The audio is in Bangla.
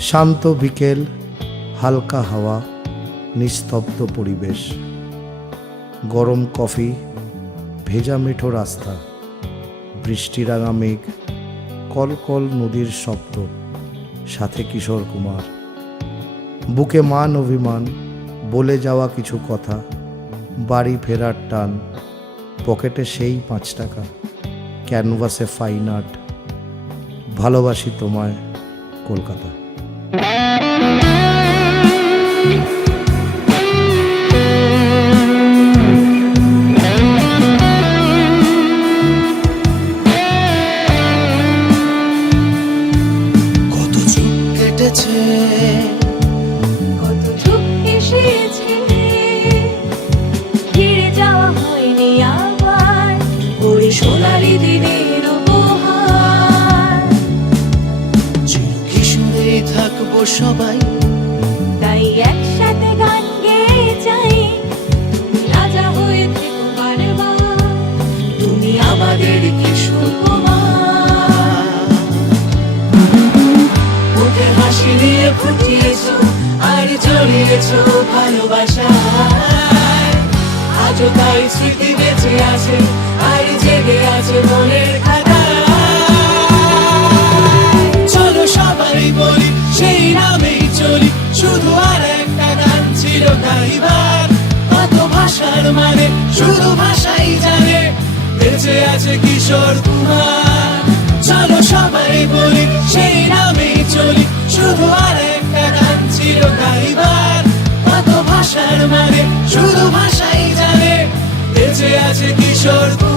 শান্ত বিকেল, হালকা হাওয়া, নিস্তব্ধ পরিবেশ। গরম কফি, ভেজা মেঠো রাস্তা বৃষ্টিরাঙা মেঘ কলকল নদীর শব্দ, সাথে কিশোর কুমার। বুকে মান অভিমান, বলে যাওয়া কিছু কথা, বাড়ি ফেরার টান, পকেটে সেই পাঁচ টাকা, ক্যানভাসে ফাইন আর্ট। ভালোবাসি তোমায়, কলকাতা। কত সবাই। তাই একসাথে গান গেয়ে যাই রাজা হয়ে থেকো বারবার। তুমি আমাদের কিশোর কুমার মুখে হাসি নিয়ে ফুটিয়েছো আর জড়িয়েছো ভালোবাসায়। আজও তাই স্মৃতি বেঁচে আছে আর গান কত ভাষার মানে শুধু ভাষাই জানে। বেঁচে আছে কিশোর কুমার। চলো সবাই বলি, সেই নামেই চলি। শুধু আর একটা গান ছিল গাইবার কত ভাষার মানে শুধু ভাষাই জানে। বেঁচে আছে কিশোর